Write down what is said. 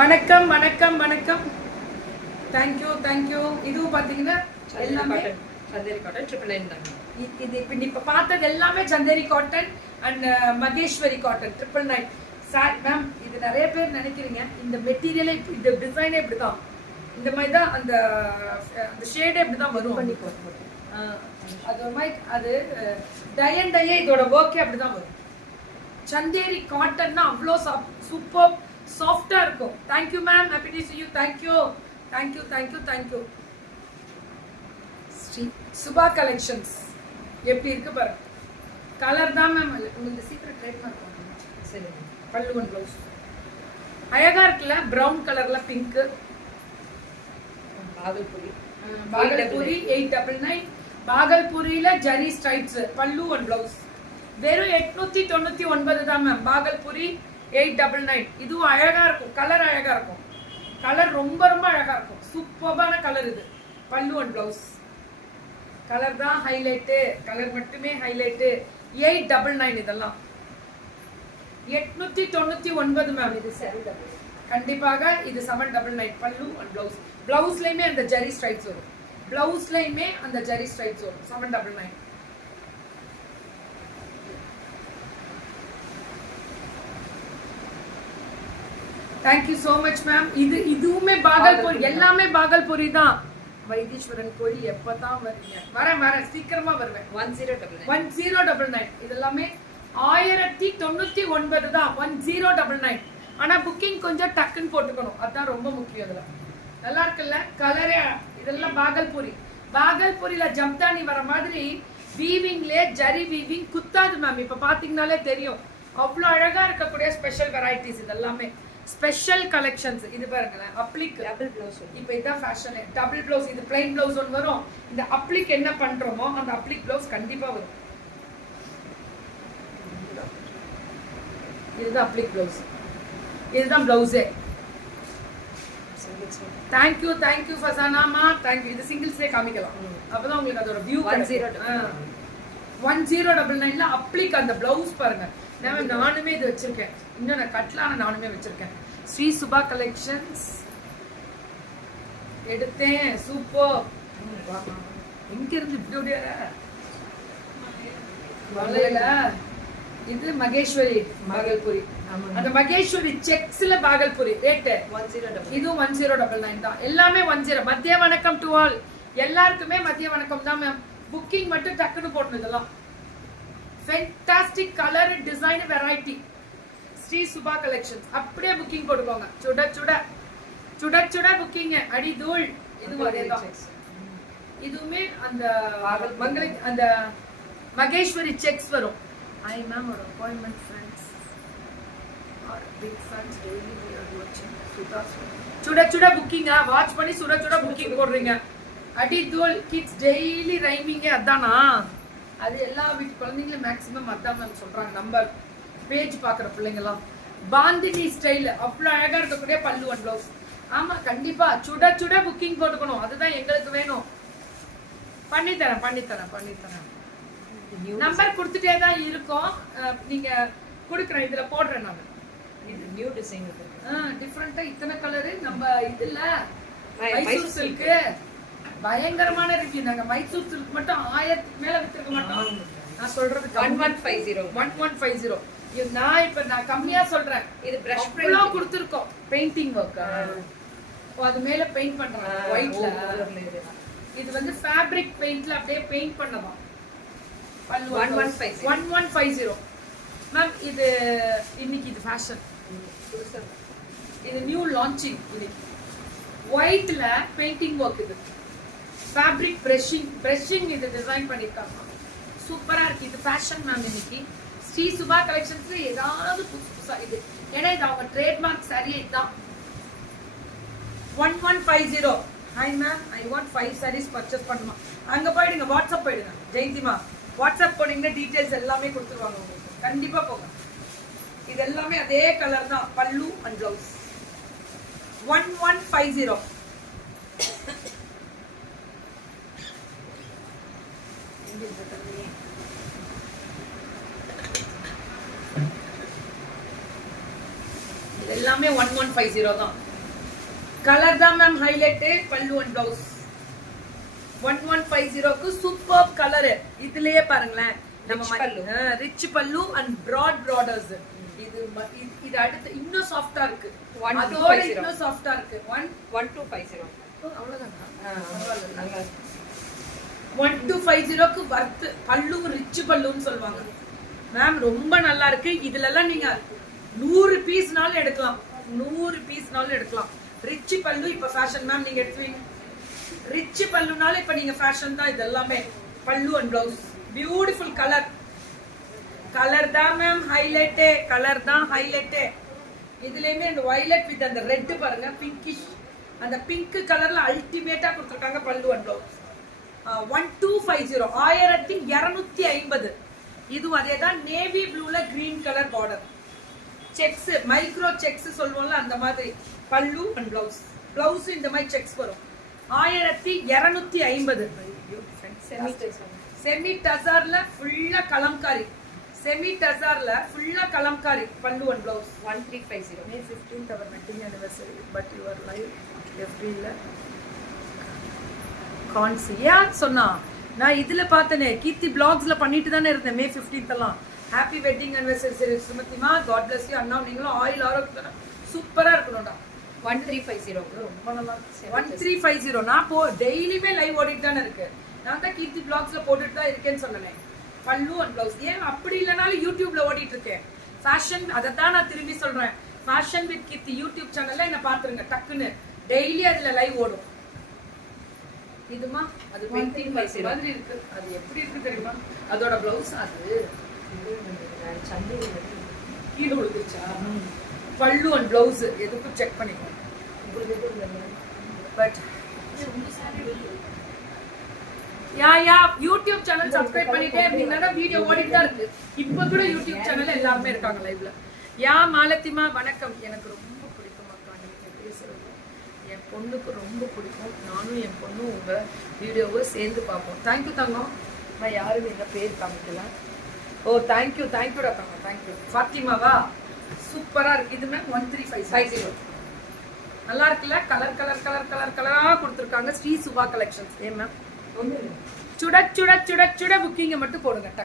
வணக்கம் வணக்கம் வணக்கம். Thank you thank you. இதுவும் பார்த்தீங்கன்னா எல்லாமே சந்தேரி காட்டன் 999 தான். இது இப்போ பார்த்தது எல்லாமே Chanderi cotton and Maheswari cotton 999. Sir ma'am, இது நிறைய பேர் நினைக்கிறீங்க இந்த மெட்டீரியலே இந்த டிசைனே இப்படி தான், இந்த மாதிரி தான் அந்த ஷேடே இப்படி தான் வரும். அது ஒரு மாதிரி அது டை அண்ட் டையே இதோட ஒர்க்கே அப்படி தான் வரும். சந்தேரி காட்டன்னா அவ்வளோ சூப்பர் சாஃப்டா இருக்கும். Thank you ma'am, happy to see you. Thank you thank you thank you thank you. Shri Subha collections எப்படி இருக்கு பாருங்க. கலர் தான் மேம் உங்களுக்கு சீக்கிரம் ட்ரேட்மார்க் பண்ணுங்க. சரி, பல்லு ஒன் ப்ளவுஸ் அழகா இருக்குல்ல, பிரவுன் கலர்ல பிங்க். பாகல்பூரி 899. பாகல்பூரியில ஜரி ஸ்ட்ரைப்ஸ் பல்லு ஒன் ப்ளவுஸ் வெறும் 899 தான் மேம். பாகல்பூரி 899. இதுவும் அழகா இருக்கும், கலர் அழகா இருக்கும், கலர் ரொம்ப ரொம்ப அழகா இருக்கும். சூப்பரான கலர் இது. பல்லு ஒன் பிளவுஸ் கலர் தான் ஹைலைட்டு, கலர் மட்டுமே ஹைலைட்டு. 899 இதெல்லாம் 899 மேம். இது சரி கண்டிப்பாக இது 799. பல்லு அண்ட் பிளவுஸ், பிளவுஸ்லயுமே அந்த ஜரி ஸ்ட்ரைப்ஸ் வரும், பிளவுஸ்லயுமே அந்த ஜரி ஸ்ட்ரைப்ஸ் வரும். 799. Thank you so much ma'am. இதுவுமே பாகல்பூர், எல்லாமே பாகல்பூரி தான். வைத்தீஸ்வரன் கோயில் எப்பதான் வருவீங்க? வரேன் சீக்கிரமா வருவேன். 1099. இதெல்லாமே 1099 தான். 1099. ஆனா புக்கிங் கொஞ்சம் டக்குன்னு போட்டுக்கணும், அதுதான் ரொம்ப முக்கியம். இதுல நல்லா இருக்குல்ல கலரே. இதெல்லாம் பாகல்பூரி. பாகல்பூரியில ஜம்தானி வர மாதிரி வீவிங்லே ஜரி வீவிங் குத்தாது மேம். இப்ப பாத்தீங்கன்னாலே தெரியும், அவ்வளவு அழகா இருக்கக்கூடிய ஸ்பெஷல் வெரைட்டிஸ் இதெல்லாமே. Special collections. இது பாருங்களேன், அப்ளிக் டபுள் ப்ளவுஸ். இப்போ இதுதான் ஃபேஷன். Double blouse. இது பிளைன் ப்ளவுஸ் ஒன்று வரும். இந்த அப்ளிக் என்ன பண்றோமோ அந்த அப்ளிக் ப்ளவுஸ் கண்டிப்பா வரும். இதுதான் அப்ளிக் ப்ளவுஸ், இதுதான் ப்ளவுஸே. தேங்க்யூ தேங்க்யூ ஃபசானாமா, தேங்க்யூ. இது சிங்கிள்ஸே காமிக்கலாம், அப்பதான் உங்களுக்கு அதோட வியூ. 1099ல அப்ளிக் அந்த ப்ளவுஸ் பாருங்க. நானுமே இது வச்சிருக்கேன், இன்னும் நான் கட்லான நானுமே வச்சிருக்கேன். ஸ்ரீ சுபா கலெக்ஷன்ஸ் எடுத்தேன். சூப்பர். எங்க இருந்து இப்படி இது மகேஸ்வரி பாகல்பூரி. அந்த மகேஸ்வரி செக்ஸ்ல பாகல்பூரி ரேட்டு இதுவும் 1099 தான். எல்லாமே 10. மதிய வணக்கம் டு ஆல். எல்லாருக்குமே மதிய வணக்கம் தான் மேம். புக்கிங் மட்டும் டக்குன்னு போடணும். இதெல்லாம் fantastic colour design variety. Shri Subha collections அப்படியே புக்கிங் போட்டுக்கோங்க. சுட சுட சுட சுட புக்கிங் அடி தூள். இதுவும் அதேதான். இதுவுமே அந்த மங்கள அந்த மகேஸ்வரி செக்ஸ் வரும். ஐ மேம் ஒரு appointment friends are big fans daily we are வாட்சிங் சுதா. சுட சுட புக்கிங்கா வாட்ச் பண்ணி சுட சுட புக்கிங் போடுறீங்க. அடி தூள் கிட்ஸ் டெய்லி ரைமிங்கே அதானா? அது எல்லா வீட்டு குழந்தைங்களும் மேக்ஸிமம் அதான் மேம் சொல்றாங்க. நம்பர் பேஜ் பாக்குற பிள்ளைங்கலாம் பாந்தினி ஸ்டைல் அவ்வளோ அழகா இருக்கக்கூடிய பல்லு ஒன் பிளவுஸ். ஆமா கண்டிப்பா சுட சுட புக்கிங் போட்டுக்கணும், அதுதான் எங்களுக்கு வேணும். பண்ணித்தரேன். நம்பர் கொடுத்துட்டே தான் இருக்கோம், நீங்க கொடுக்குறேன். இதுல போடுறேன் நான். இது நியூ டிசைன் இருக்கு, டிஃபரெண்டா இத்தனை கலரு. நம்ம இதுல மைசூர் சில்க்கு பயங்கரமான ரிவ்யூ. நாங்க மைசூர் சில்க் மட்டும் 1000க்கு மேல வித்திருக்க மாட்டோம். நான் சொல்றது 1150. நான் கம்மியா சொல்றேன். இது பிரஷ் பெயிண்ட் கொடுத்திருக்கோம், பெயிண்டிங் வர்க். அது மேல பெயிண்ட் பண்றாங்க ஒயிட்ல. இது வந்து ஃபேப்ரிக் பெயிண்ட்ல அப்படியே பெயிண்ட் பண்ணலாம். 1150 மேம். இது இன்னைக்கு இது ஃபேஷன், இது நியூ லான்ச்சிங். இது ஒயிட்ல பெயிண்டிங் வர்க். இது ஃபேப்ரிக் பிரஷிங் இது டிசைன் பண்ணிருக்காங்க. சூப்பரா இருக்கு. இது ஃபேஷன் மேம். இன்னைக்கு ஸ்ரீ சுபா கலெக்ஷன்ஸ்ல ஏதாவது புதுசா இது, ஏன்னா இது அவங்க ட்ரேட்மார்க் சரியே தான். 1150. Hi ma'am, I want 5 sarees purchase பண்ணுமா? அங்க போயிடுங்க, வாட்ஸ்அப் போயிடுங்க ஜெயந்திமா. வாட்ஸ்அப் போனீங்கன்னா டீடைல்ஸ் எல்லாமே கொடுத்துருவாங்க உங்களுக்கு. கண்டிப்பா போங்க. இது எல்லாமே அதே கலர் தான். பல்லு அண்ட் பிளவுஸ் 1150. எல்லாமே 1150 தான். கலர் தான் மேம் ஹைலைட். பல்லு அண்ட் பிளவுஸ் 1150க்கு சூப்பர் கலர். இதுலயே பாருங்களேன், ரிச் பல்லு அண்ட் பிராடர்ஸ். இது அடுத்து இன்னும் சாஃப்டா இருக்கு, அதோட இன்னும் சாஃப்டா இருக்கு. 1250. அவ்வளவுதான். நல்லா 1250க்கு வர்த். பல்லு ரிச் பல்லுன்னு சொல்லுவாங்க மேம், ரொம்ப நல்லா இருக்கு. இதுல எல்லாம் நீங்க 100 பீஸ்னாலும் எடுக்கலாம், 100 பீஸ்னாலும் எடுக்கலாம். ரிச் பல்லு இப்ப ஃபேஷன் மேம், நீங்க எடுத்துவீங்க. ரிச் பல்லுனால இப்ப நீங்க ஃபேஷன் தான். இது எல்லாமே பல்லு and blouse. Beautiful colour. Colour தான் மேம் ஹைலைட்டே, கலர் தான் ஹைலைட்டே. இதுலயுமே இந்த வயலட் வித் அந்த ரெட் பாருங்க, பிங்கிஷ். அந்த பிங்க் கலர்ல அல்டிமேட்டா கொடுத்துருக்காங்க பல்லு அண்ட் பிளவுஸ். 1250, 1250. இதுவும் அதே தான். நேவி ப்ளூல green colour border, checks, micro checks சொல்லுவோம்ல அந்த மாதிரி. பல்லு அண்ட் பிளவுஸ். பிளவுஸ் இந்த மாதிரி செக்ஸ் வரும். 1250. செமி டசர்ல ஃபுல்லா கலம்காரி, செமி டசர்ல ஃபுல்லா கலம்காரி. பல்லு and blouse 1350. May 15th our wedding anniversary, but your live FB-ல கான்சி யார் சொன்னா? நான் இதுல பார்த்தனே, கீர்த்தி பிளாக்ஸ்ல பண்ணிட்டு தானே இருந்தேன். May 15th எல்லாம் happy wedding anniversary சுமதிமா. God bless you அண்ணா. நீங்களும் ஆயில் ஆரோக்கியம் சூப்பரா இருக்கணும்டா. 1350. ரொம்ப நல்லா. 1350. நான் டெய்லியுமே லைவ் ஓடிட்டு தானே இருக்கு. நான் தான் கீர்த்தி பிளாக்ஸ்ல போட்டுட்டு தான் இருக்கேன்னு சொன்னேன். பல்லு அண்ட் பிளவுஸ். ஏன் அப்படி இல்லைனாலும் யூடியூப்ல ஓடிட்டு இருக்கேன். ஃபேஷன், அதை தான் நான் திரும்பி சொல்றேன். ஃபேஷன் வித் கீர்த்தி யூடியூப் சேனல்ல என்ன பாத்துருங்க டக்குன்னு. டெய்லி அதுல லைவ் ஓடும். இதுமா அது 1350 மாதிரி இருக்கு. அது எப்படி இருக்கு தெரியுமா? அதோட பிளவுஸ் அது கீழே விழுந்துச்சா? பல்லு அண்ட் பிளவுஸ் எதுக்கும் செக் பண்ணிக்கோங்க. But yeah YouTube channel subscribe பண்ணிட்டே இருந்தீங்கன்னா வீடியோ ஓடிட்டு தான் இருக்கு. இப்போ கூட யூடியூப் சேனல்ல எல்லாருமே இருக்காங்க லைவ்ல. யா மாலத்திமா வணக்கம். எனக்கு ரொம்ப பிடிக்கும் அக்கா நீங்க பேசுறது. என் பொண்ணுக்கு ரொம்ப பிடிக்கும். நானும் என் பொண்ணும் உங்க வீடியோவை சேர்ந்து பார்ப்போம். தேங்க்யூ தங்கம். நான் யாரும் எங்க பேர் காமிக்கல. ஓ தேங்க்யூ தேங்க்யூடா தங்கம், தேங்க்யூ. ஃபாத்திமாவா சூப்பரா இருக்கு. இது மேம் 1350. நல்லா இருக்குல்ல? கலர் கலர் கலர் கலர் கலரா கொடுத்துருக்காங்க. ஸ்ரீ சுபா கலெக்ஷன்ஸ். ஏன் மேம் சுட சுட சுட சுட புக்கிங்க மட்டும் போடுங்க.